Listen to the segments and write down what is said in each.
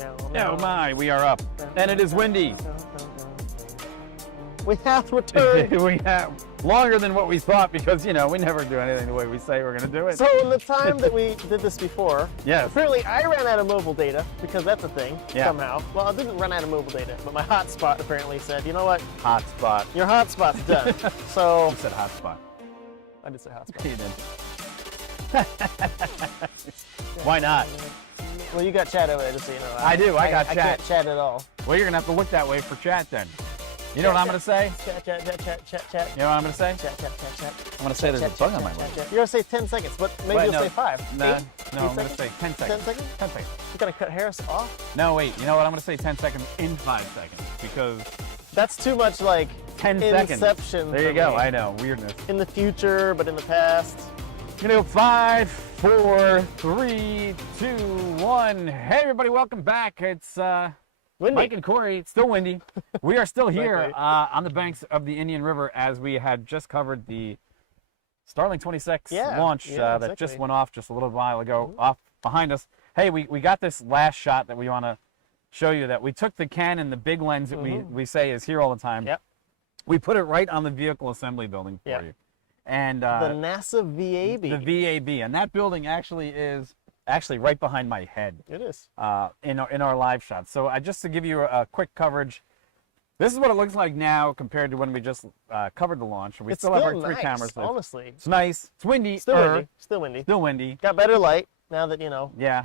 Oh my, we are up. And it is windy. We have returned. We have longer than what we thought because, you know, we never do anything the way we say we're going to do it. So in the time that we did this before, yes. Apparently I ran out of mobile data because that's a thing somehow. Well, I didn't run out of mobile data, but my hotspot apparently said, you know what? Hotspot. Your hotspot's done. So You said hotspot. I did say hotspot. You did. Why not? Well, you got chat over there, just so you know. I do. I got chat. I can't chat at all. Well, you're going to have to look that way for chat then. You know what I'm going to say? Chat. You know what I'm going to say? Chat. I'm going to say there's a bug on my list. You're going to say 10 seconds, but maybe you'll say 5. No, Eight? no, I'm going to say 10 seconds. 10 seconds? 10 seconds. You got to cut Harris off? No, wait. You know what? I'm going to say 10 seconds in 5 seconds because That's too much like 10 seconds. Inception. There you for go. me. I know. Weirdness. In the future, but in the past. I'm going to go 5, 4, 3, 2, 1. Hey, everybody. Welcome back. It's Windy. Mike and Corey. It's still windy. We are still here Exactly. on the banks of the Indian River as we had just covered the Starlink 26 launch that just went off just a little while ago off behind us. Hey, we got this last shot that we want to show you that we took the Canon, the big lens that we say is here all the time. Yep. We put it right on the vehicle assembly building for you. And The NASA VAB. the VAB. And that building actually is right behind my head. It is. In our live shot. So just to give you a quick coverage, this is what it looks like now compared to when we just covered the launch. We still have our 3 cameras. Honestly. It's nice. It's windy. Still windy. Still windy. Still windy. Got better light now that, you know, Yeah.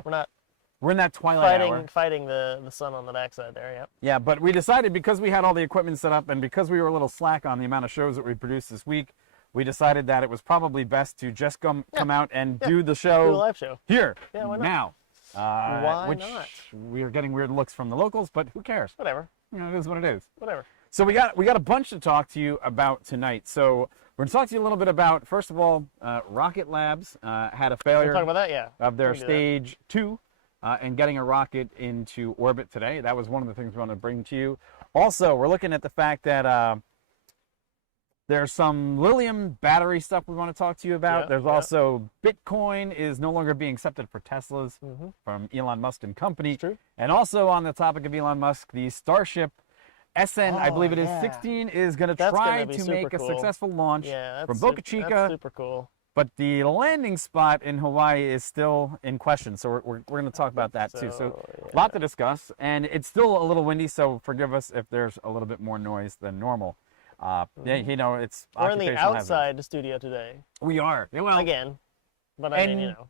we're in that twilight hour. fighting the sun on the backside there, yep. Yeah, but we decided because we had all the equipment set up and because we were a little slack on the amount of shows that we produced this week, we decided that it was probably best to just come out and do the show. Do a live show. Here. Yeah, why not? Now. Why which not? We are getting weird looks from the locals, but who cares? Whatever. You know, it is what it is. Whatever. So we got a bunch to talk to you about tonight. So we're going to talk to you a little bit about, first of all, Rocket Labs had a failure We'll talk about that, yeah. of their We can do stage 2 and getting a rocket into orbit today. That was one of the things we want to bring to you. Also, we're looking at the fact that there's some Lilium battery stuff we want to talk to you about. Yeah, There's also Bitcoin is no longer being accepted for Teslas Mhm. from Elon Musk and company. It's true. And also on the topic of Elon Musk, the Starship SN, I believe it is yeah. 16, is going to That's try gonna be to make super a cool. successful launch Yeah, from that's Boca that's Chica. super cool. But the landing spot in Hawaii is still in question, so we're going to talk about that too. So yeah. a lot to discuss, and it's still a little windy, so forgive us if there's a little bit more noise than normal. Yeah, you know, it's We're in the occupational hazard. outside studio today. We are. Yeah, well, Again. But I mean, and you know.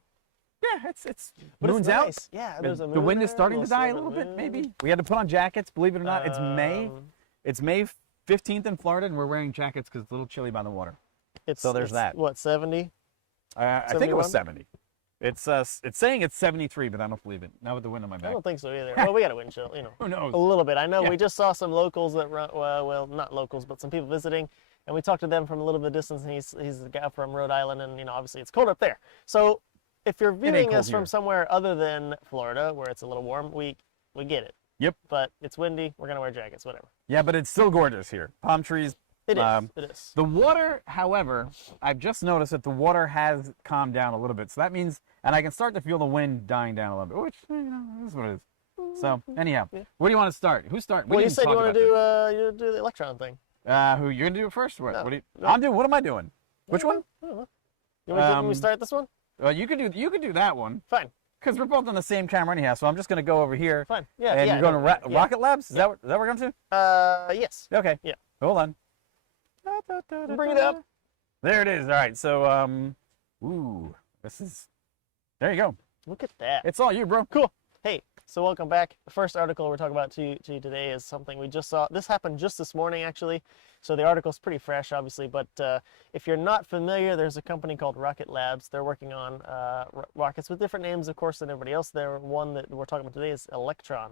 yeah, it's But moon's it's out. nice. Yeah, there's a moon The wind is there, starting to die a little little bit, moon. maybe. We had to put on jackets, believe it or not. It's May. Um, It's May 15th in Florida, and we're wearing jackets because it's a little chilly by the water. So there's that. What, 70? I think it was 71? 70. It's saying it's 73, but I don't believe it. Not with the wind on my I back. don't think so either. Well, we got a wind chill, you know. Who knows? A little bit. I know Yeah. we just saw some locals that run, well, not locals, but some people visiting, and we talked to them from a little bit of distance, and he's a guy from Rhode Island, and, you know, obviously it's cold up there. So if you're viewing cold us here. from somewhere other than Florida, where it's a little warm, we get it. Yep. But it's windy. We're going to wear jackets, whatever. Yeah, but it's still gorgeous here. Palm trees. It is. It is. The water, however, I've just noticed that the water has calmed down a little bit. So that means, and I can start to feel the wind dying down a little bit, which, you know, is what it is. So, anyhow, Yeah. where do you want to start? Who's starting? Well, you said you want to do the Electron thing. Who, you're going to do it first? What, No, what do you, no. I'm doing, what am I doing? Which one? I don't know. You want me to Um, start this one? Well, you could do that one. Fine. Because we're both on the same camera anyhow, so I'm just going to go over here. Fine. Yeah. And yeah, you're going to yeah. Rocket Labs? Is that what we're going to? Yes. Okay. Yeah. Hold on. Bring it up. There it is. All right. So, ooh, there you go. Look at that. It's all you, bro. Cool. Hey, so welcome back. The first article we're talking about to you today is something we just saw. This happened just this morning, actually. So the article's pretty fresh, obviously. But if you're not familiar, there's a company called Rocket Labs. They're working on rockets with different names, of course, than everybody else. They're one that we're talking about today is Electron.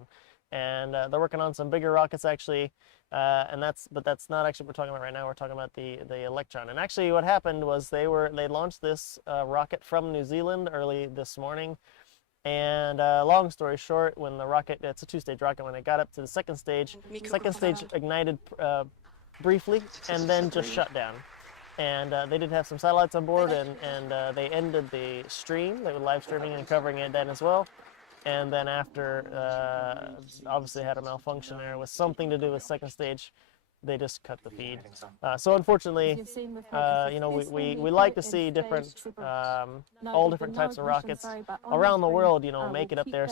And they're working on some bigger rockets, actually. But that's not actually what we're talking about right now. We're talking about the Electron. And actually what happened was they launched this rocket from New Zealand early this morning. And long story short, when the rocket, it's a 2-stage rocket, when it got up to the second stage ignited briefly and then just shut down. And they did have some satellites on board, and they ended the stream. They were live streaming and covering it then as well. and then after, obviously had a malfunction there with something to do with second stage, they just cut the feed. So unfortunately, you know, we like to see different, all different types of rockets around the world, you know, make it up there.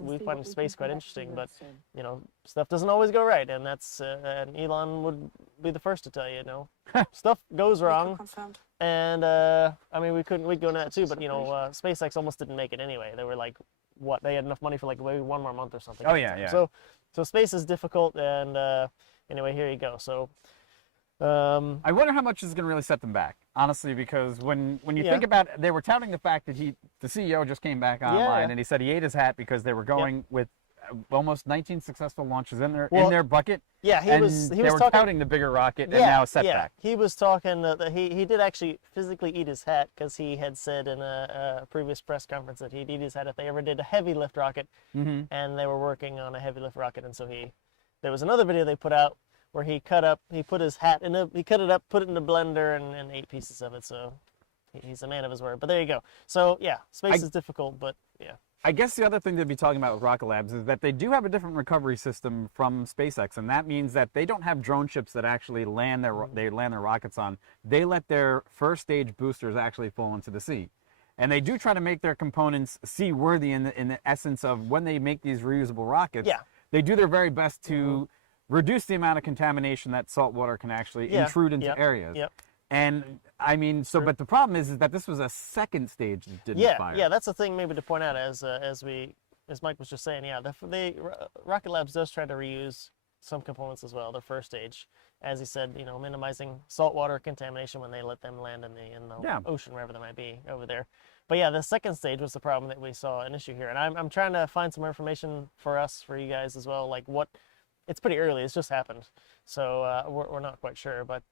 We find space quite interesting, but, you know, stuff doesn't always go right, and that's, and Elon would be the first to tell you, you know, stuff goes wrong. And, I mean, we'd go into that too, but, you know, SpaceX almost didn't make it anyway. They were like, what, they had enough money for like maybe one more month or something. Oh, yeah, yeah. So space is difficult, and, anyway, here you go. So, I wonder how much is going to really set them back, honestly, because when you think about it, they were touting the fact that the CEO just came back online, and he said he ate his hat because they were going with almost 19 successful launches in their bucket. Yeah, he was talking, touting the bigger rocket, and now a setback. He was talking that he did actually physically eat his hat, because he had said in a previous press conference that he'd eat his hat if they ever did a heavy lift rocket, and they were working on a heavy lift rocket, and so there was another video they put out where he put his hat he cut it up, put it in the blender, and ate pieces of it. So he's a man of his word. But there you go. So yeah, space is difficult, but yeah. I guess the other thing to be talking about with Rocket Labs is that they do have a different recovery system from SpaceX, and that means that they don't have drone ships that actually land their rockets on. They let their first stage boosters actually fall into the sea. And they do try to make their components seaworthy in the essence of when they make these reusable rockets. Yeah. They do their very best to reduce the amount of contamination that salt water can actually intrude into areas. Yep. And I mean, but the problem is that this was a second stage that didn't fire. Yeah, that's the thing maybe to point out as Mike was just saying. Yeah, Rocket Labs does try to reuse some components as well. Their first stage, as he said, you know, minimizing saltwater contamination when they let them land in the ocean, wherever they might be over there. But yeah, the second stage was the problem that we saw an issue here, and I'm trying to find some information for you guys as well, like what. It's pretty early. It's just happened, so we're not quite sure, but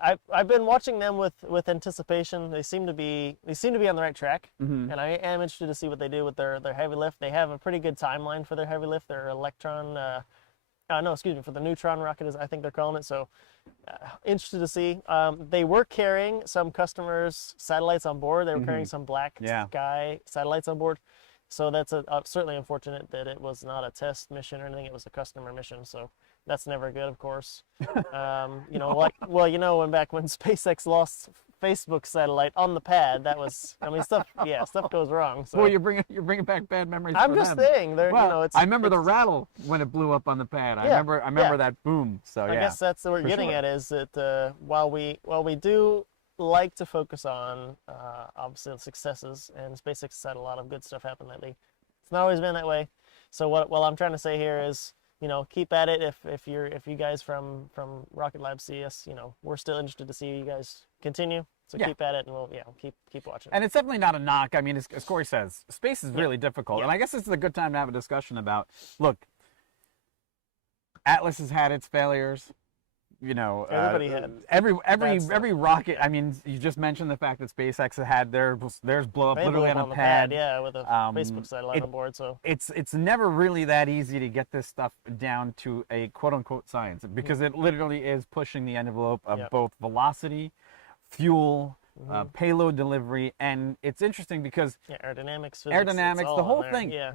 I've been watching them with anticipation. They seem to be on the right track, and I am interested to see what they do with their heavy lift. They have a pretty good timeline for their heavy lift. Their Electron, for the Neutron rocket, I think they're calling it. So interested to see. They were carrying some customers' satellites on board. They were carrying some black sky satellites on board. So that's certainly unfortunate that it was not a test mission or anything. It was a customer mission. So that's never good, of course. You know, when SpaceX lost Facebook satellite on the pad, that was, I mean, stuff goes wrong. So. Well, you're bringing back bad memories. I'm just saying, I remember the rattle when it blew up on the pad. I remember that boom. So I guess that's what we're getting at, is that while we do like to focus on obviously the successes, and SpaceX has had a lot of good stuff happen lately, it's not always been that way. So what I'm trying to say here is, you know, keep at it. If you guys from Rocket Lab see us, you know, we're still interested to see you guys continue. So keep at it, and we'll keep watching. And it's definitely not a knock. I mean, as Corey says, space is really difficult, and I guess this is a good time to have a discussion about. Look, Atlas has had its failures. You know, everybody had every rocket. I mean, you just mentioned the fact that SpaceX had theirs blow up literally on a pad. With a Facebook satellite on board. So it's never really that easy to get this stuff down to a quote unquote science, because it literally is pushing the envelope of both velocity, fuel, payload delivery, and it's interesting because aerodynamics, the whole thing. Yeah.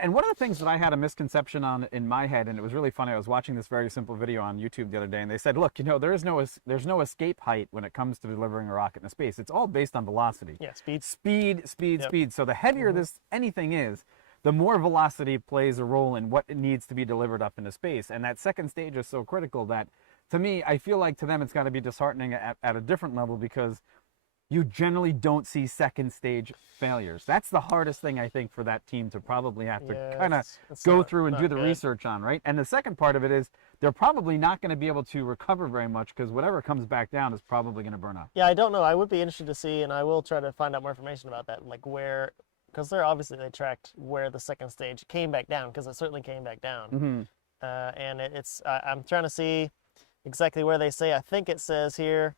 And one of the things that I had a misconception on in my head, and it was really funny, I was watching this very simple video on YouTube the other day, and they said, look, you know, there's no escape height when it comes to delivering a rocket into space. It's all based on velocity. Yeah, speed. Speed. So the heavier anything is, the more velocity plays a role in what it needs to be delivered up into space. And that second stage is so critical that, to me, I feel like to them it's got to be disheartening at a different level, because you generally don't see second stage failures. That's the hardest thing, I think, for that team to probably have to kind of go through and do the research on, right? And the second part of it is they're probably not going to be able to recover very much, because whatever comes back down is probably going to burn up. Yeah, I don't know. I would be interested to see, and I will try to find out more information about that, like where, because they tracked where the second stage came back down, because it certainly came back down. And I'm trying to see exactly where they say. I think it says here,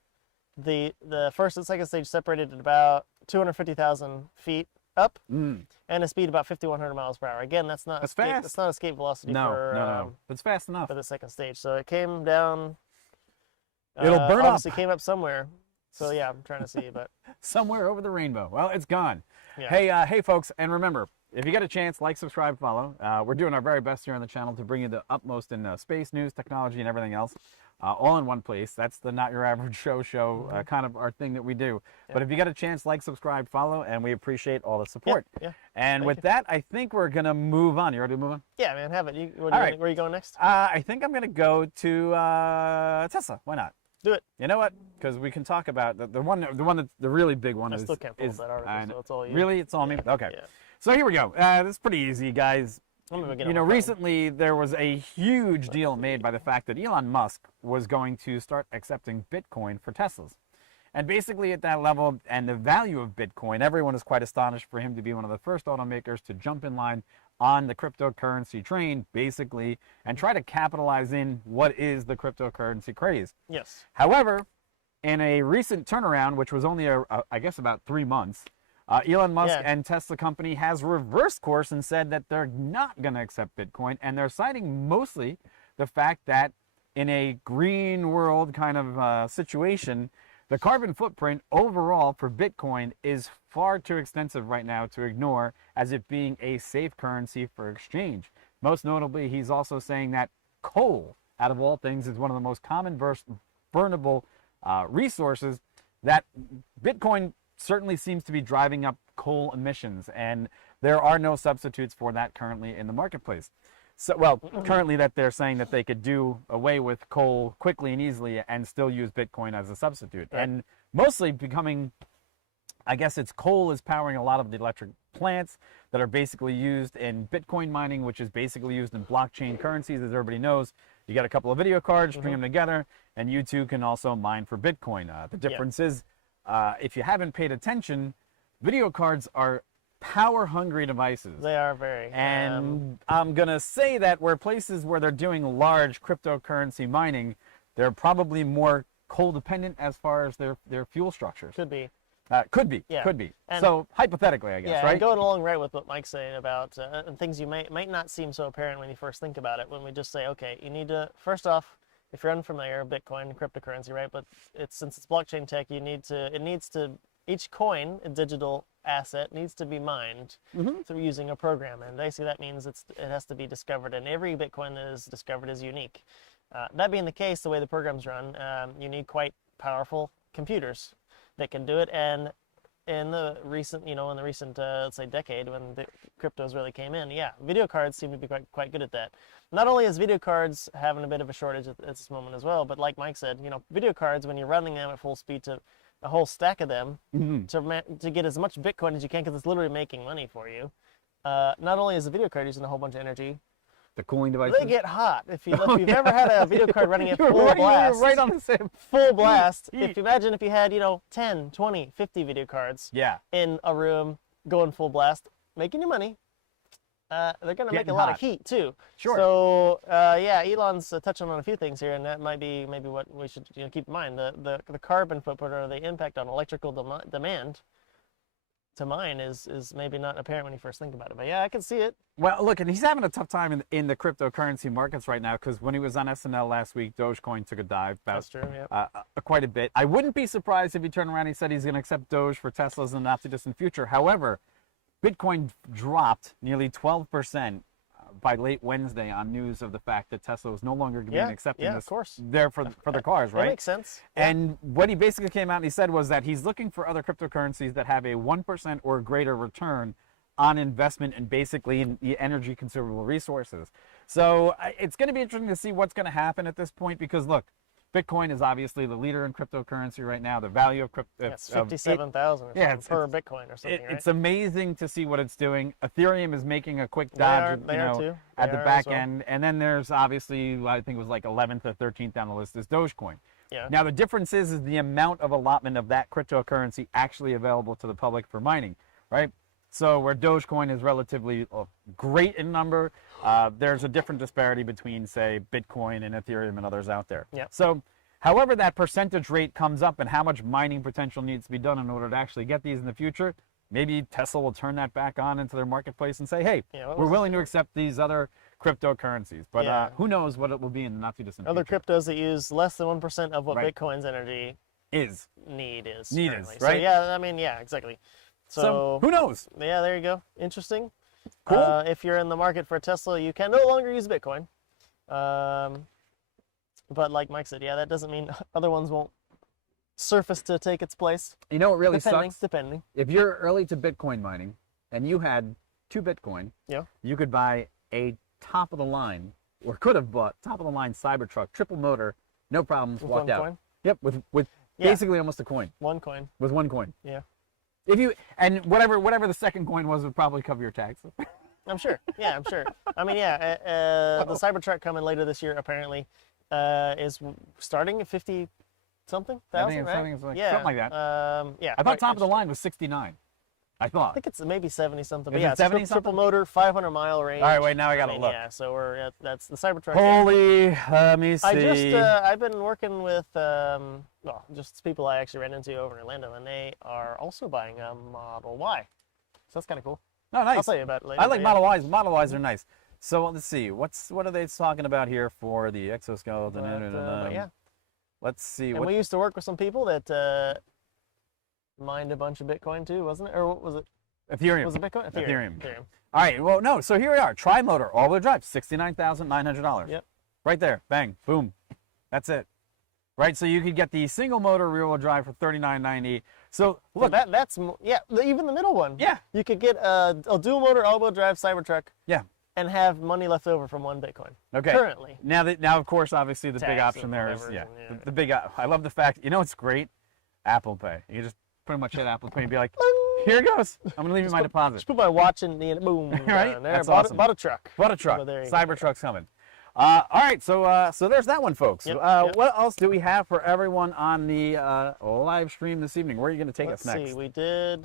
the first and second stage separated at about 250,000 feet up, and a speed about 5,100 miles per hour. Again, that's not fast. That's not escape velocity. No. It's fast enough for the second stage. So it came down. It'll burn up. It came up somewhere. So yeah, I'm trying to see, but somewhere over the rainbow. Well, it's gone. Yeah. Hey, folks, and remember, if you get a chance, like, subscribe, follow. We're doing our very best here on the channel to bring you the utmost in space news, technology, and everything else, all in one place. That's the Not Your Average show, kind of our thing that we do. Yeah. But if you get a chance, like, subscribe, follow, and we appreciate all the support. Yeah. And with that, I think we're going to move on. You ready to move on? Yeah, man, have it. Where are you going next? I think I'm going to go to Tesla. Why not? Do it. You know what? Because we can talk about the really big one. I still can't pull that article, so it's all you. Really? It's all me? Okay. Yeah. So here we go. This is pretty easy, guys. Recently there was a huge deal made by the fact that Elon Musk was going to start accepting Bitcoin for Teslas. And basically at that level and the value of Bitcoin, everyone is quite astonished for him to be one of the first automakers to jump in line on the cryptocurrency train, basically, and try to capitalize in what is the cryptocurrency craze. Yes. However, in a recent turnaround, which was only, I guess, about 3 months, Elon Musk and Tesla company has reversed course and said that they're not going to accept Bitcoin, and they're citing mostly the fact that in a green world kind of situation, the carbon footprint overall for Bitcoin is far too extensive right now to ignore as it being a safe currency for exchange. Most notably, he's also saying that coal, out of all things, is one of the most common burnable resources, that Bitcoin certainly seems to be driving up coal emissions, and there are no substitutes for that currently in the marketplace. So, well, currently that they're saying that they could do away with coal quickly and easily and still use Bitcoin as a substitute. Right. And mostly becoming, I guess it's coal is powering a lot of the electric plants that are basically used in Bitcoin mining, which is basically used in blockchain currencies. As everybody knows, you get a couple of video cards, string them together, and you too can also mine for Bitcoin. The difference is, if you haven't paid attention, video cards are power-hungry devices. They are very. And I'm going to say that where places where they're doing large cryptocurrency mining, they're probably more coal-dependent as far as their fuel structures. Could be. Could be. And so hypothetically, I guess, right? And going along right with what Mike's saying about and things you might not seem so apparent when you first think about it, when we just say, okay, you need to, first off, if you're unfamiliar, Bitcoin, cryptocurrency, right? But since it's blockchain tech, each coin, a digital asset, needs to be mined through using a program. And basically that means it has to be discovered, and every Bitcoin that is discovered is unique. That being the case, the way the programs run, you need quite powerful computers that can do it. And in the recent, let's say decade, when the cryptos really came in, video cards seem to be quite good at that. Not only is video cards having a bit of a shortage at this moment as well, but like Mike said, video cards, when you're running them at full speed, to a whole stack of them to get as much Bitcoin as you can, because it's literally making money for you. Not only is the video card using a whole bunch of energy, the cooling devices, they get hot. If you've ever had a video card running at full blast, you're right on the same full blast. If you imagine if you had 10, 20, 50 video cards in a room going full blast, making you money. They're going to make a lot of heat too. Sure. So Elon's touching on a few things here, and that might be maybe what we should keep in mind. The carbon footprint, or the impact on electrical demand to mine is maybe not apparent when you first think about it. But yeah, I can see it. Well, look, and he's having a tough time in the cryptocurrency markets right now, because when he was on SNL last week, Dogecoin took a dive. That's true, quite a bit. I wouldn't be surprised if he turned around and he said he's going to accept Doge for Teslas in the not too distant future. However, Bitcoin dropped nearly 12% by late Wednesday on news of the fact that Tesla was no longer going to be accepting this there for their cars, right? That makes sense. And what he basically came out and he said was that he's looking for other cryptocurrencies that have a 1% or greater return on investment and basically in the energy consumable resources. So it's going to be interesting to see what's going to happen at this point, because look, Bitcoin is obviously the leader in cryptocurrency right now. The value of crypto, it's 57,000 per Bitcoin or something. It's amazing to see what it's doing. Ethereum is making a quick dodge, at the back end, and then there's obviously, I think it was like 11th or 13th down the list is Dogecoin. Yeah. Now the difference is the amount of allotment of that cryptocurrency actually available to the public for mining, right? So where Dogecoin is relatively great in number, there's a different disparity between, say, Bitcoin and Ethereum and others out there. Yep. So however that percentage rate comes up and how much mining potential needs to be done in order to actually get these in the future, maybe Tesla will turn that back on into their marketplace and say, hey, we're willing to accept these other cryptocurrencies. But who knows what it will be in the not too distant future. Other cryptos that use less than 1% of what Bitcoin's energy is. Need is, right? So, exactly. So who knows? Yeah, there you go. Interesting. Cool. If you're in the market for a Tesla, you can no longer use Bitcoin. But like Mike said, yeah, that doesn't mean other ones won't surface to take its place. You know what really sucks? Depending. If you're early to Bitcoin mining and you had 2 Bitcoin, yeah, you could buy a top of the line, or could have bought top of the line Cybertruck, triple motor, no problems, with walked one out. coin? Yep, with basically almost a coin. One coin. With 1 coin. Yeah. If you and whatever the second coin was would probably cover your tax. I'm sure. Yeah, I'm sure. I mean, yeah, the Cybertruck coming later this year apparently is starting at 50 something thousand, I think it's right? something like that. Yeah. I thought top of the line was 69. I thought. I think it's maybe 70 something. Is But yeah, it 70 it's triple motor, 500-mile range. All right, wait, now I gotta look. Yeah, so we're that's the Cybertruck. Holy, let me see. I've been working with well, just people I actually ran into over in Orlando, and they are also buying a Model Y. So that's kind of cool. Oh, nice. I'll tell you about it later. I like Model Ys. Model Ys are nice. So let's see. What are they talking about here for the exoskeleton? Yeah. Let's see. And we used to work with some people that mined a bunch of Bitcoin too, wasn't it? Or what was it? Ethereum. Was it Bitcoin? Ethereum. All right. Well, no. So here we are. Tri-motor, all-wheel drive, $69,900. Yep. Right there. Bang. Boom. That's it. Right. So you could get the single motor rear-wheel drive for $39.90. So look, that's even the middle one. Yeah. You could get a dual motor all-wheel drive Cybertruck. Yeah. And have money left over from 1 Bitcoin. Okay. Currently. Now of course, obviously the big Tax option and there is whatever, the big. I love the fact. You know what's great? Apple Pay. You just pretty much hit Apple Pay and be like, here it goes. I'm gonna leave you my deposit. Just put my watch in the boom. Right? There. That's awesome. Bought a truck. Bought a truck. So there you Cybertruck's coming. All right, so there's that one, folks. Yep, What else do we have for everyone on the live stream this evening? Where are you going to take us next? Let's see. We did.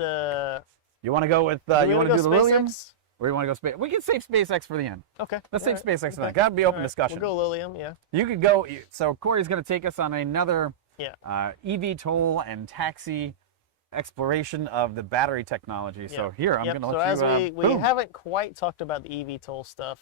You want to go with? You want to do the Lilium? Or you want to go space? We can save SpaceX for the end. Okay. Let's save SpaceX for that. Got to be open discussion. We'll go Lilium. Yeah. You could go. So Corey's going to take us on another Yeah. eVTOL and taxi exploration of the battery technology. So here, I'm going to let you. So as we haven't quite talked about the eVTOL stuff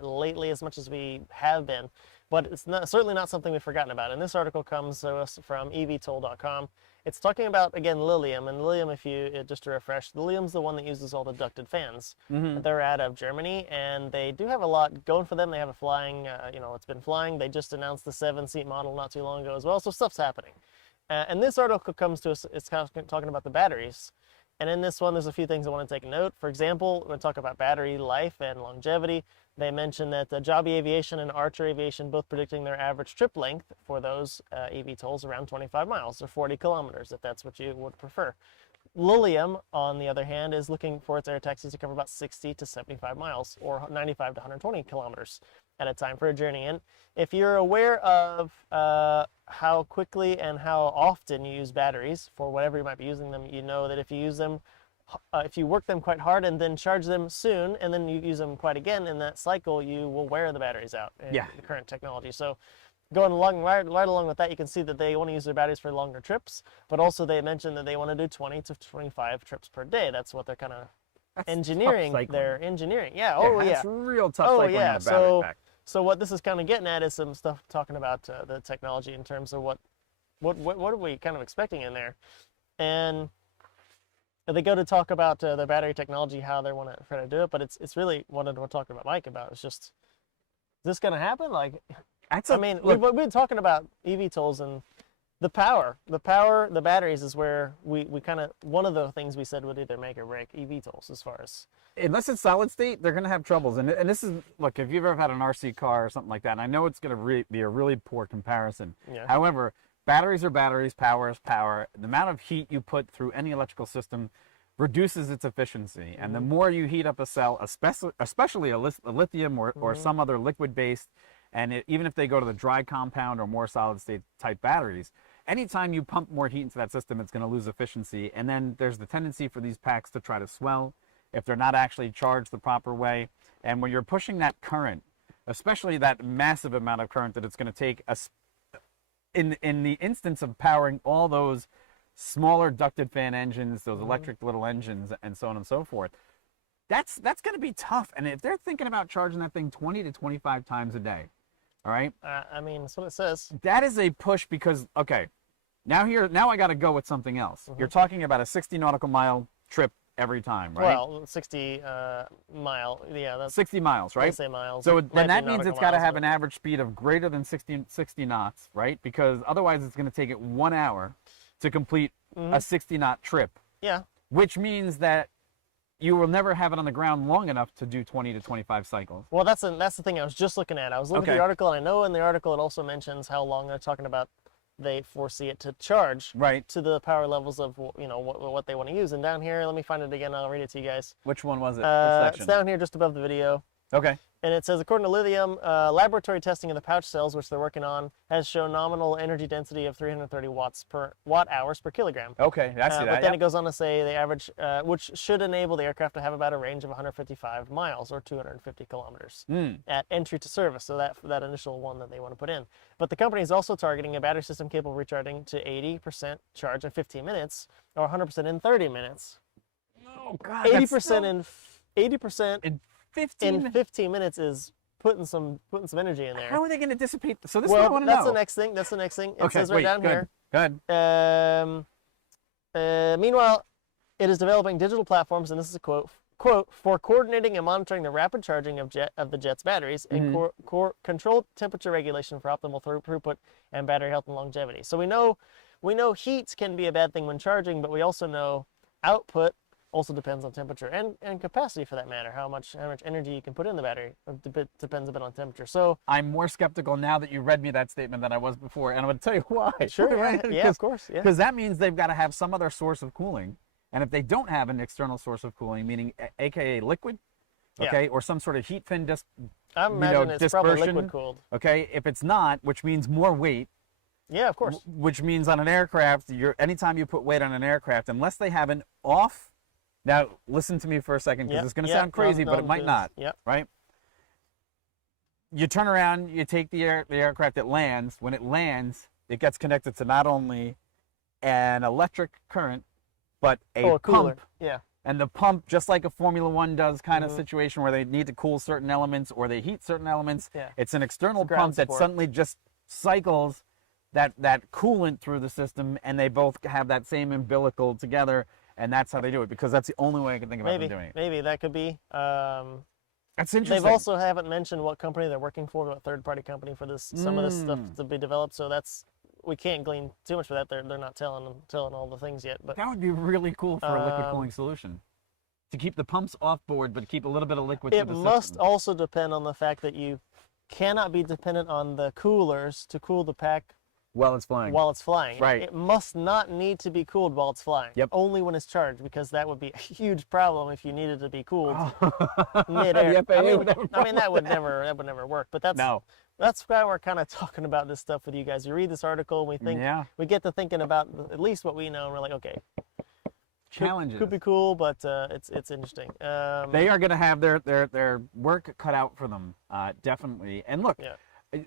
lately as much as we have been, but it's certainly not something we've forgotten about. And this article comes to us from eVTOL.com. It's talking about, again, Lilium. And Lilium, if you, just to refresh, Lilium's the one that uses all the ducted fans. They're out of Germany, and they do have a lot going for them. They have a flying, it's been flying. They just announced the 7-seat model not too long ago as well, so stuff's happening. And this article comes to us, it's kind of talking about the batteries. And in this one, there's a few things I want to take note. For example, we're going to talk about battery life and longevity. They mentioned that Joby Aviation and Archer Aviation both predicting their average trip length for those eVTOLs around 25 miles or 40 kilometers, if that's what you would prefer. Lilium, on the other hand, is looking for its air taxis to cover about 60 to 75 miles or 95 to 120 kilometers at a time for a journey. And if you're aware of how quickly and how often you use batteries for whatever you might be using them, you know that if you use them, if you work them quite hard and then charge them soon and then you use them quite again in that cycle, you will wear the batteries out in the current technology. So going along right along with that, you can see that they want to use their batteries for longer trips, but also they mentioned that they want to do 20 to 25 trips per day. That's what they're kind of engineering. They're engineering. Yeah. Oh yeah. It's real tough cycling in a battery pack. So what this is kind of getting at is some stuff talking about the technology in terms of what are we kind of expecting in there, and they go to talk about the battery technology, how they want to try to do it, but it's really what we're talking about Mike about. It's just, is this going to happen? Like, we've been talking about eVTOLs and the batteries is where we kind of, one of the things we said would either make or break eVTOLs as far as. Unless it's solid state, they're going to have troubles. And this is, look, if you've ever had an RC car or something like that, and I know it's going to be a really poor comparison. Yeah. However, batteries are batteries, power is power. The amount of heat you put through any electrical system reduces its efficiency. And the more you heat up a cell, especially a lithium or some other liquid-based, and even if they go to the dry compound or more solid state type batteries, anytime you pump more heat into that system, it's going to lose efficiency. And then there's the tendency for these packs to try to swell if they're not actually charged the proper way. And when you're pushing that current, especially that massive amount of current that it's going to take in the instance of powering all those smaller ducted fan engines, those electric little engines, and so on and so forth, that's going to be tough. And if they're thinking about charging that thing 20 to 25 times a day, all right? I mean, that's what it says. That is a push because, okay, now I got to go with something else. You're talking about a 60 nautical mile trip every time, right? Well, 60 mile, yeah, that's 60 miles, right? say miles. So Might then be that means nautical it's got to miles, have but- an average speed of greater than 60 knots, right? Because otherwise it's going to take it 1 hour to complete a 60 knot trip, Yeah. which means that you will never have it on the ground long enough to do 20 to 25 cycles. Well, that's the thing I was just looking at. I was looking at Okay. the article, and I know in the article it also mentions how long they're talking about they foresee it to charge Right. to the power levels of what they want to use. And down here, let me find it again. I'll read it to you guys. Which one was it? Which It's section? down here just above the video. Okay. And it says, according to Lilium, laboratory testing of the pouch cells, which they're working on, has shown nominal energy density of 330 watt-hours per kilogram. Okay, I see that. But then Yep. it goes on to say the average, which should enable the aircraft to have about a range of 155 miles or 250 kilometers at entry to service. So that initial one that they want to put in. But the company is also targeting a battery system capable of recharging to 80% charge in 15 minutes or 100% in 30 minutes. Oh God. 80% in 80% in 15 in 15 minutes is putting some energy in there. How are they going to dissipate? So this is what I Well, want to that's know. the next thing. That's the next thing. It Okay, says right wait, down go here. ahead. Go ahead. Meanwhile, it is developing digital platforms, and this is a quote, for coordinating and monitoring the rapid charging of the jet's batteries and controlled temperature regulation for optimal throughput and battery health and longevity. So we know heat can be a bad thing when charging, but we also know output also depends on temperature and capacity for that matter. How much energy you can put in the battery depends a bit on temperature. So I'm more skeptical now that you read me that statement than I was before, and I'm going to tell you why. sure, right? yeah, of course, yeah. Because that means they've got to have some other source of cooling, and if they don't have an external source of cooling, meaning AKA liquid, okay, or some sort of heat fin I imagine it's probably dispersion, liquid cooled. okay, if it's not, which means more weight, Yeah, of course. which means on an aircraft, anytime you put weight on an aircraft, unless they have an off. Now, listen to me for a second, because it's going to sound crazy, but it might not, right? You turn around, you take the aircraft, it lands. When it lands, it gets connected to not only an electric current, but a cooler. pump. Yeah. And the pump, just like a Formula One does kind of situation where they need to cool certain elements or they heat certain elements, it's an external pump that suddenly just cycles that coolant through the system, and they both have that same umbilical together. And that's how they do it, because that's the only way I can think about them doing it. Maybe that could be. That's interesting. They've also haven't mentioned what company they're working for, what third-party company for this. Some of this stuff to be developed. So we can't glean too much for that. They're not telling all the things yet. But that would be really cool for a liquid cooling solution, to keep the pumps off board, but keep a little bit of liquid. It must also depend on the fact that you cannot be dependent on the coolers to cool the pack. While it's flying. Right. It must not need to be cooled while it's flying. Yep. Only when it's charged, because that would be a huge problem if you needed to be cooled midair. I mean, that would never work. But that's why we're kind of talking about this stuff with you guys. You read this article, and we think we get to thinking about at least what we know, and we're like, okay, challenges could be cool, but it's interesting. They are going to have their work cut out for them, definitely. And look. Yeah.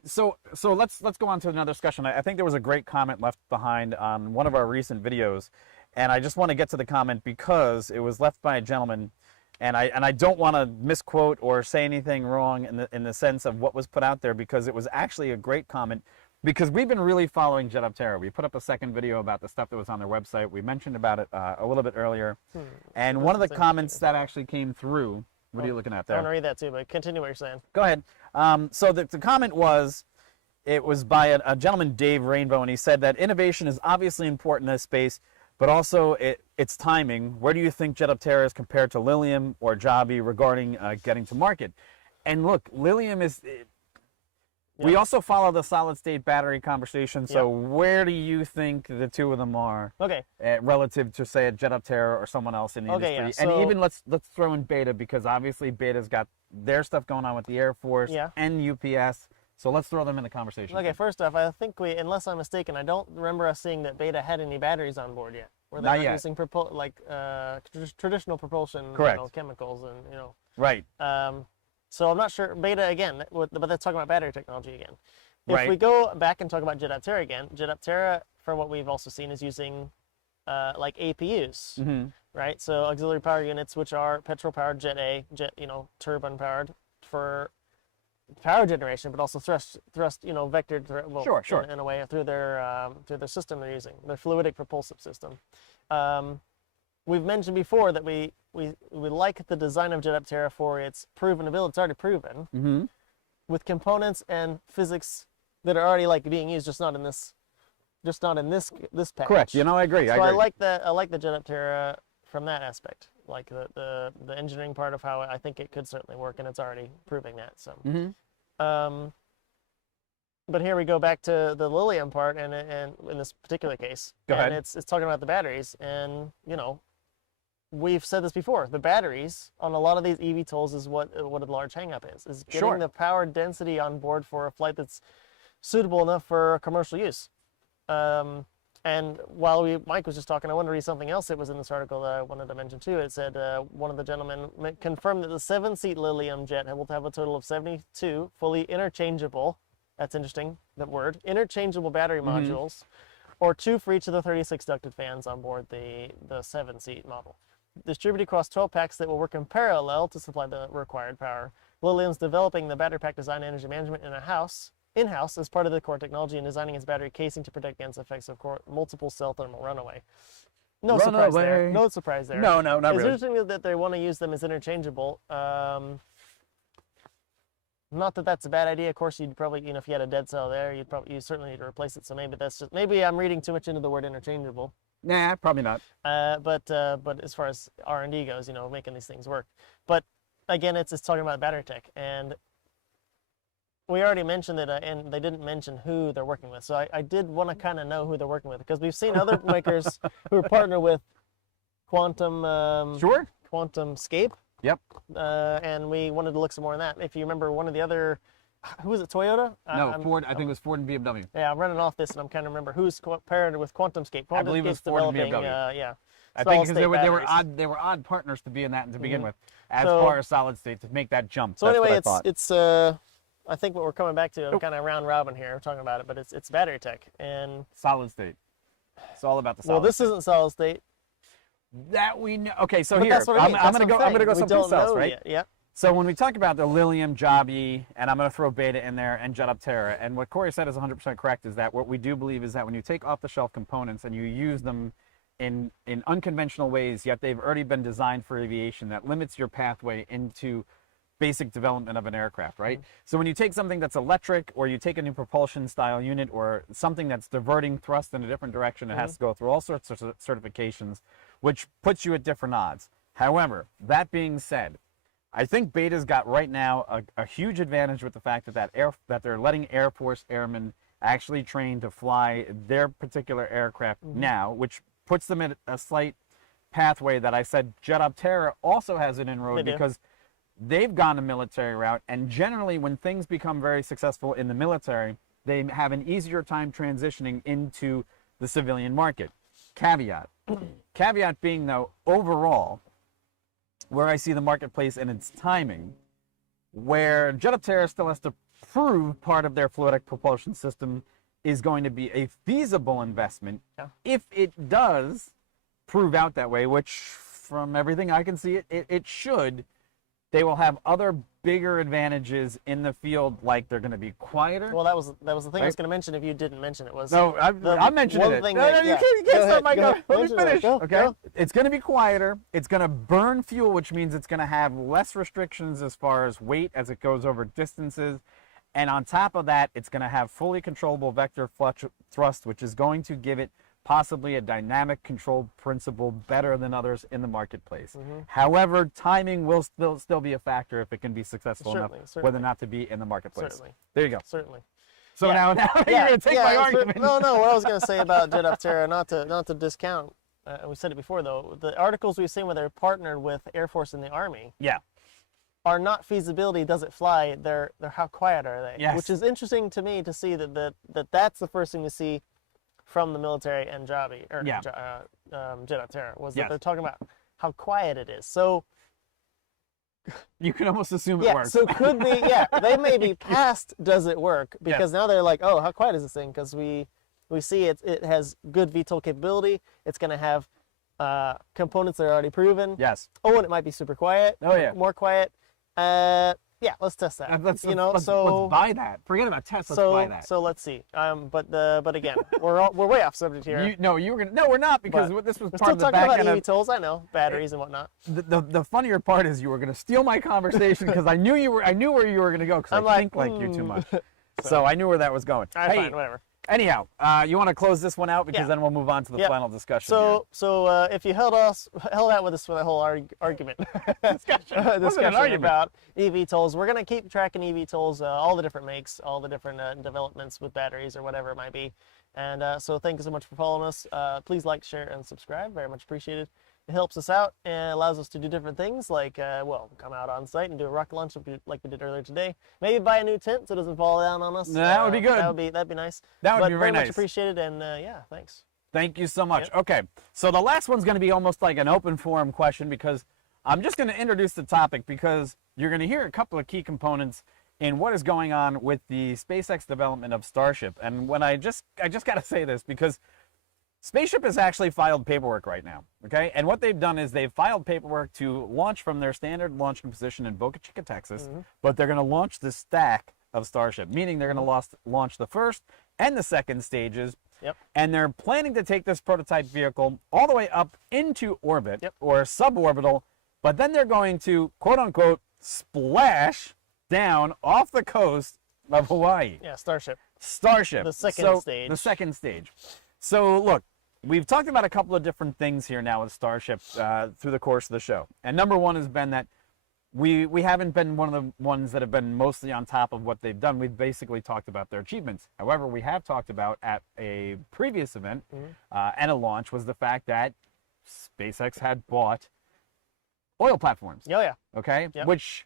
So let's go on to another discussion. I think there was a great comment left behind on one of our recent videos, and I just want to get to the comment because it was left by a gentleman, and I don't want to misquote or say anything wrong in the sense of what was put out there, because it was actually a great comment, because we've been really following Jet Up Terra. We put up a second video about the stuff that was on their website. We mentioned about it a little bit earlier, and one of the comments that actually came through. What are you looking at there? I want to read that too, but continue what you're saying. Go ahead. So the comment was by a gentleman, Dave Rainbow, and he said that innovation is obviously important in this space, but also its timing. Where do you think Jet Up Terra is compared to Lilium or Joby regarding getting to market? And look, Lilium is... We also follow the solid-state battery conversation, so where do you think the two of them are relative to, say, a Jet Up Terra or someone else in the industry? Yeah, and even let's throw in Beta, because obviously Beta's got their stuff going on with the Air Force and UPS, so let's throw them in the conversation. Okay, first off, I think unless I'm mistaken, I don't remember us seeing that Beta had any batteries on board yet. Were they using traditional propulsion, chemicals and Right. So I'm not sure. Beta again, but that's talking about battery technology again. If we go back and talk about Jet Up Terra again, Jet Up Terra, from what we've also seen, is using like APUs, right? So auxiliary power units, which are petrol-powered turbine powered for power generation, but also thrust, vectored, in a way through their system they're using, their fluidic propulsive system. we've mentioned before that we like the design of Jet Terra for its proven ability. It's already proven with components and physics that are already like being used, just not in this package. Correct. You know, I agree. So I agree. I like the Jet Terra from that aspect, like the engineering part of how I think it could certainly work, and it's already proving that. So, but here we go back to the Lilium part, and in this particular case, Go ahead. It's talking about the batteries, and you know, we've said this before. The batteries on a lot of these eVTOLs is what a large hang-up is getting the power density on board for a flight that's suitable enough for commercial use. And while Mike was just talking, I wanted to read something else that was in this article that I wanted to mention too. It said one of the gentlemen confirmed that the 7-seat Lilium jet will have a total of 72 fully interchangeable, that's interesting, that word, interchangeable battery modules, or 2 for each of the 36 ducted fans on board the 7-seat model. Distributed across 12 packs that will work in parallel to supply the required power. Lilium's developing the battery pack design and energy management in-house as part of the core technology and designing its battery casing to protect against the effects of multiple cell thermal runaway. No surprise there. No surprise there. No, not really. It's interesting that they want to use them as interchangeable. Not that that's a bad idea. Of course, you'd probably, you know, if you had a dead cell there, you certainly need to replace it. So maybe I'm reading too much into the word interchangeable. Nah, probably not. But as far as R&D goes, you know, making these things work. But again, it's talking about battery tech, and we already mentioned it, and they didn't mention who they're working with. So I did want to kind of know who they're working with, because we've seen other makers who partner with Quantum. QuantumScape. Yep. And we wanted to look some more on that. If you remember, one of the other, who was it? Toyota? No, Ford. I think it was Ford and BMW. Yeah, I'm running off this, and I'm kind of remember who's paired with QuantumScape. I believe it was Ford and BMW. Yeah. I think because they were odd partners to be in that to begin with, as far as solid state to make that jump. So anyway, it's I think what we're coming back to, I'm kind of round robin here, we're talking about it, but it's battery tech and solid state. It's all about the solid. Well, this isn't solid state. That we know. Okay, so but here I'm gonna go someplace else, right? Yet. Yeah. So when we talk about the Lilium, Joby, and I'm going to throw Beta in there, and Jet Terra, and what Corey said is 100% correct, is that what we do believe is that when you take off-the-shelf components and you use them in unconventional ways, yet they've already been designed for aviation, that limits your pathway into basic development of an aircraft, right? So when you take something that's electric, or you take a new propulsion style unit, or something that's diverting thrust in a different direction, it has to go through all sorts of certifications, which puts you at different odds. However, that being said, I think Beta's got right now a huge advantage with the fact that they're letting Air Force airmen actually train to fly their particular aircraft now, which puts them in a slight pathway that I said Jet Terra also has an inroad, because they've gone a military route, and generally when things become very successful in the military, they have an easier time transitioning into the civilian market. Caveat being, though, overall, where I see the marketplace and its timing, where Jet Terra still has to prove part of their fluidic propulsion system is going to be a feasible investment. If it does prove out that way, which from everything I can see it should, they will have other bigger advantages in the field, like they're going to be quieter. Well, that was the thing I was going to mention. If you didn't mention it, was I'm mentioning it. No, you can't start my go. Let me finish. Okay, it's going to be quieter. It's going to burn fuel, which means it's going to have less restrictions as far as weight as it goes over distances, and on top of that, it's going to have fully controllable vector thrust, which is going to give it possibly a dynamic control principle better than others in the marketplace. However, timing will still be a factor if it can be successful enough, whether or not to be in the marketplace. There you go. Certainly. So now you're going to take my argument. No, what I was going to say about Jet Terra, not to discount, we said it before though, the articles we've seen where they're partnered with Air Force and the Army are not feasibility, does it fly, they're how quiet are they? Yes. Which is interesting to me to see that's the first thing we see from the military and Joby, or Jet Terra, was that they're talking about how quiet it is. So you can almost assume it works. So could be, they may be past does it work, because now they're like, oh, how quiet is this thing? Because we see it has good VTOL capability. It's going to have components that are already proven. Yes. Oh, and it might be super quiet. Oh, yeah. More quiet. Yeah, let's test that. Let's so buy that. Forget about tests. Let's buy that. So let's see. But again, we're way off subject here. No, we're not, because this was part of the back end. We're still talking about eVTOLs. I know, batteries and whatnot. The funnier part is you were going to steal my conversation because I knew where you were going to go, because I think like you too much. So I knew where that was going. All right, fine, whatever. Anyhow, you want to close this one out, because then we'll move on to the final discussion. So if you held out with us for the whole argument, discussion about eVTOLs, we're gonna keep tracking eVTOLs, all the different makes, all the different developments with batteries or whatever it might be. And so thank you so much for following us. Please like, share, and subscribe. Very much appreciated. It helps us out and allows us to do different things, like, come out on site and do a rocket launch like we did earlier today. Maybe buy a new tent so it doesn't fall down on us. That would be good. That'd be nice. That would be very nice. Much appreciated, and thanks. Thank you so much. Yep. Okay, so the last one's going to be almost like an open forum question, because I'm just going to introduce the topic, because you're going to hear a couple of key components in what is going on with the SpaceX development of Starship. And when I just got to say this, because Spaceship has actually filed paperwork right now, okay? And what they've done is they've filed paperwork to launch from their standard launching position in Boca Chica, Texas, but they're going to launch the stack of Starship, meaning they're going to launch the first and the second stages. Yep. And they're planning to take this prototype vehicle all the way up into orbit or suborbital, but then they're going to, quote unquote, splash down off the coast of Hawaii. Yeah, Starship. The second stage. The second stage. So look, we've talked about a couple of different things here now with Starship through the course of the show. And number one has been that we haven't been one of the ones that have been mostly on top of what they've done. We've basically talked about their achievements. However, we have talked about at a previous event and a launch was the fact that SpaceX had bought oil platforms. Oh, yeah. Okay? Yep. Which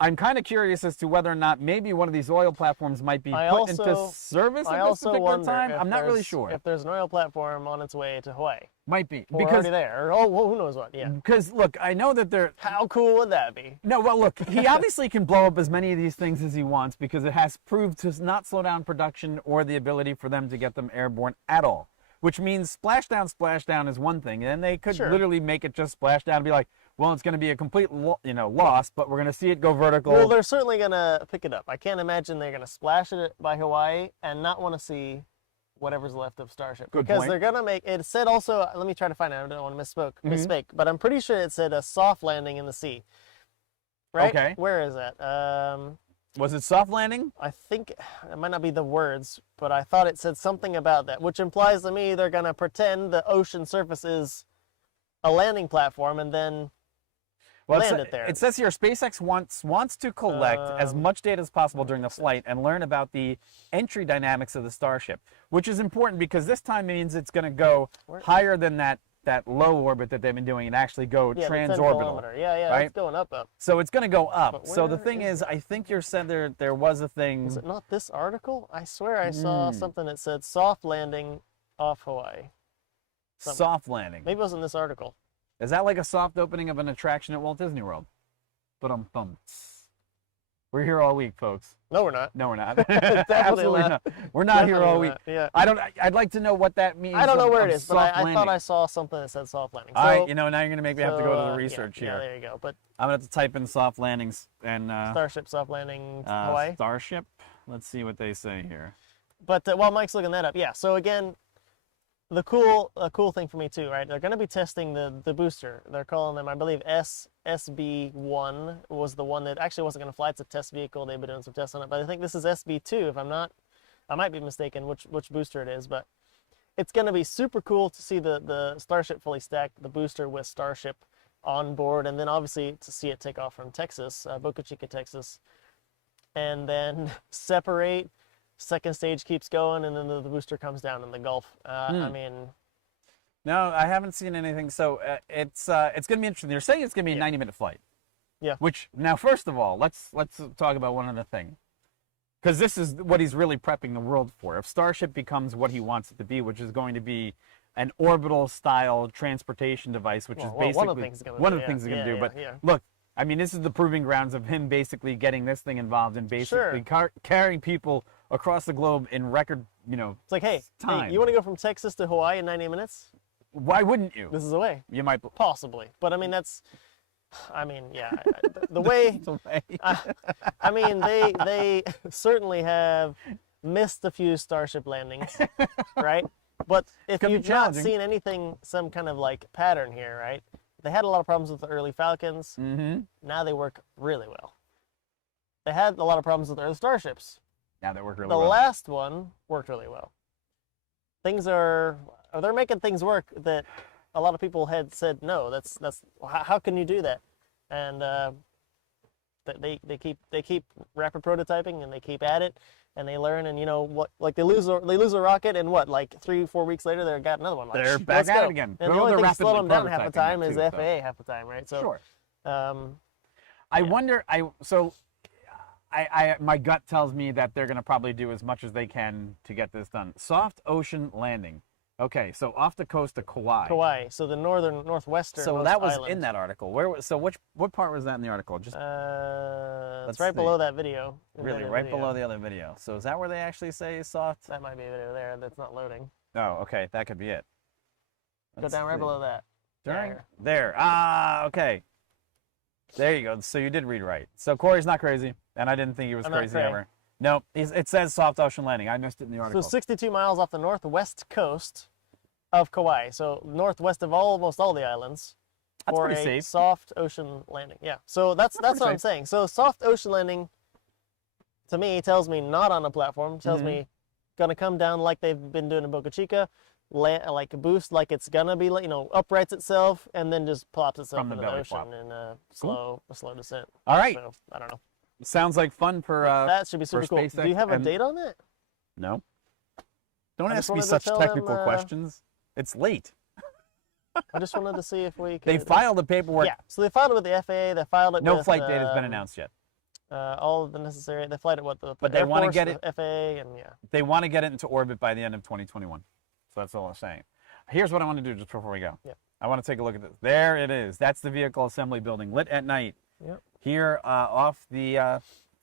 I'm kind of curious as to whether or not maybe one of these oil platforms might be put into service at this particular time. I'm not really sure. If there's an oil platform on its way to Hawaii. Might be. Or already there. Or, who knows what, yeah. Because, look, I know that they're... How cool would that be? No, well, look, he obviously can blow up as many of these things as he wants, because it has proved to not slow down production or the ability for them to get them airborne at all. Which means splashdown is one thing, and they could literally make it just splash down and be like, well, it's going to be a complete, loss, but we're going to see it go vertical. Well, they're certainly going to pick it up. I can't imagine they're going to splash it by Hawaii and not want to see whatever's left of Starship. Good because point. they're going to make, it said also, let me try to find out, I don't want to misspeak, but I'm pretty sure it said a soft landing in the sea. Right? Okay. Where is that? Was it soft landing? I think, it might not be the words, but I thought it said something about that, which implies to me they're going to pretend the ocean surface is a landing platform and then land it there. It says here, SpaceX wants to collect as much data as possible during the flight and learn about the entry dynamics of the Starship, which is important because this time means it's going to go higher than that low orbit that they've been doing and actually go transorbital. Yeah, right? It's going up. So it's going to go up. So the thing is, I think you said there was a thing. Is it not this article? I swear I saw something that said soft landing off Hawaii. Soft landing. Maybe it wasn't this article. Is that like a soft opening of an attraction at Walt Disney World? We're here all week, folks. No, we're not. No, we're not. Absolutely not. We're not here all week. Yeah. I'd like to know what that means. I don't know where it is, but I thought I saw something that said soft landing. All right, now you're gonna make me have to go to the research here. Yeah, there you go. But I'm gonna have to type in soft landings and Starship soft landing Hawaii. Starship. Let's see what they say here. But while Mike's looking that up, yeah. So again, the cool thing for me too, right? They're going to be testing the booster. They're calling them, I believe, SB1 was the one that actually wasn't going to fly. It's a test vehicle. They've been doing some tests on it, but I think this is SB2. If I'm not, I might be mistaken which booster it is, but it's going to be super cool to see the Starship fully stacked, the booster with Starship on board, and then obviously to see it take off from Texas, Boca Chica, Texas, and then separate. Second stage keeps going, and then the booster comes down in the Gulf. I mean, no, I haven't seen anything. So it's going to be interesting. You're saying it's going to be a 90-minute flight. Yeah. Which now, first of all, let's talk about one other thing, because this is what he's really prepping the world for. If Starship becomes what he wants it to be, which is going to be an orbital-style transportation device, which is basically one of the things he's going to do. But look. I mean, this is the proving grounds of him basically getting this thing involved and basically carrying people across the globe in record, It's like, hey, time. You want to go from Texas to Hawaii in 90 minutes? Why wouldn't you? This is the way. You might. Possibly. But I mean, that's I mean, yeah, the way, I mean, they certainly have missed a few Starship landings, right? But if you've not seen anything, some kind of like pattern here, right? They had a lot of problems with the early Falcons. Mm-hmm. Now they work really well. They had a lot of problems with the early Starships. Now they work really well. well. The last one worked really well. They're making things work that a lot of people had said, no, that's how can you do that? And they keep rapid prototyping, and they keep at it, and they learn, and you know what, like they lose a rocket, and what, like 3-4 weeks later they got another one. Like, they're back at it again. And the only thing that slowed them down half the time is the FAA half the time, right? So sure. I wonder. My gut tells me that they're going to probably do as much as they can to get this done. Soft ocean landing. Okay, so off the coast of Kauai. Kauai, so the northwestern. So that was island. in that article. What part was that in the article? Just it's right below that video. Really, right below the other video. So is that where they actually say soft? That might be a video there that's not loading. Oh, okay, that could be it. Go down right below that. There. Ah, okay. There you go. So you did read right. So Corey's not crazy, and I didn't think he was crazy ever. No, it says soft ocean landing. I missed it in the article. So 62 miles off the northwest coast of Kauai. So northwest of almost all the islands. That's for pretty a safe. Soft ocean landing. Yeah. So that's what I'm saying. So soft ocean landing, to me, tells me not on a platform. Tells me gonna come down like they've been doing in Boca Chica, like boost like it's gonna be, uprights itself, and then just plops itself into the ocean in a slow descent. All right. So I don't know. Sounds like fun for that should be super cool. SpaceX. Do you have a date on that? No. Don't ask me such technical questions. It's late. I just wanted to see if we could. They filed the paperwork. Yeah, so they filed it with the FAA. They filed it. No flight date has been announced yet. All of the necessary. They flight it but they want to get it. FAA and yeah. They want to get it into orbit by the end of 2021. So that's all I'm saying. Here's what I want to do just before we go. Yeah. I want to take a look at this. There it is. That's the vehicle assembly building lit at night. Yep. Here off the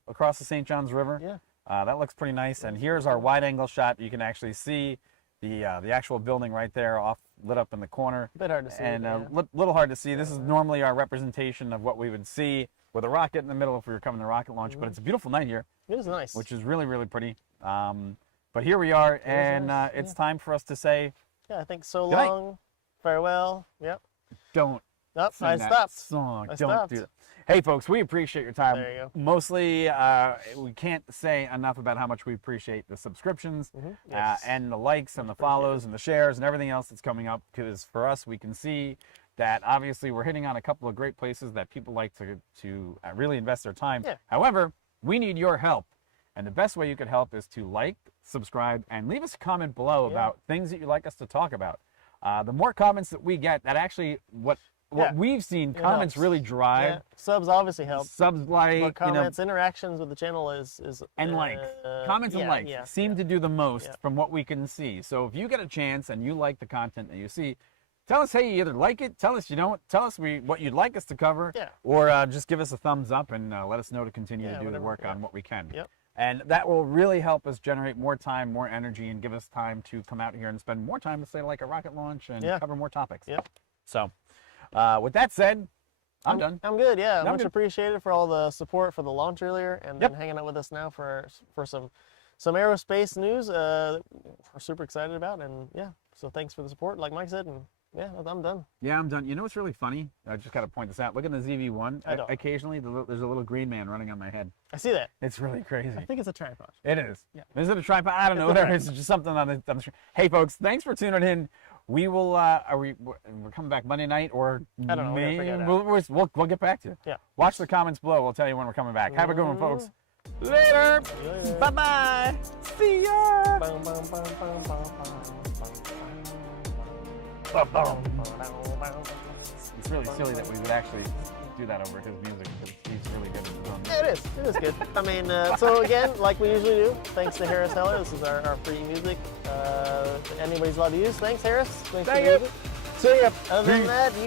across the St. Johns River. Yeah. That looks pretty nice. And here's our wide angle shot. You can actually see the actual building right there off lit up in the corner. A bit hard to see. And little hard to see. This is normally our representation of what we would see with a rocket in the middle if we were coming to rocket launch. But it's a beautiful night here. It is nice. Which is really, really pretty. But here we are, and it's time for us to say. Yeah, I think so long. Farewell. Yep. Don't. Nope, I stopped. Song. Don't do that. Hey, folks, we appreciate your time. There you go. Mostly, we can't say enough about how much we appreciate the subscriptions and the likes and the follows and the shares and everything else that's coming up. Because for us, we can see that obviously we're hitting on a couple of great places that people like to really invest their time. Yeah. However, we need your help. And the best way you could help is to like, subscribe, and leave us a comment below about things that you'd like us to talk about. The more comments that we get, that actually, what we've seen, comments really drive. Yeah. Subs obviously help. Subs like, but comments, interactions with the channel is and likes. Comments and likes seem to do the most from what we can see. So if you get a chance and you like the content that you see, tell us, hey, you either like it, tell us you don't, tell us what you'd like us to cover, or just give us a thumbs up and let us know to continue to do the work on what we can. Yep. And that will really help us generate more time, more energy, and give us time to come out here and spend more time to say like a rocket launch and cover more topics. Yep. So with that said, I'm done. I'm good, yeah. Much appreciated for all the support for the launch earlier and then hanging out with us now for some aerospace news we're super excited about. And so thanks for the support, like Mike said, and I'm done. Yeah, I'm done. You know what's really funny? I just got to point this out. Look at the ZV-1. Occasionally, there's a little green man running on my head. I see that. It's really crazy. I think it's a tripod. It is. Yeah. Is it a tripod? I don't know. Whatever. It's just something on the screen. Hey, folks, thanks for tuning in. We will. We're coming back Monday night, or I don't know. We'll get back to you. Yeah. Watch the comments below. We'll tell you when we're coming back. Have a good one, folks. Later. Bye bye. See ya. It's really silly that we would actually do that over his music because he's really good at his own music. It is good. I mean, so again, like we usually do, thanks to Harris Heller. This is our free music. Anybody's allowed to use. Thanks, Harris. Thanks for the music. See ya. Other than that,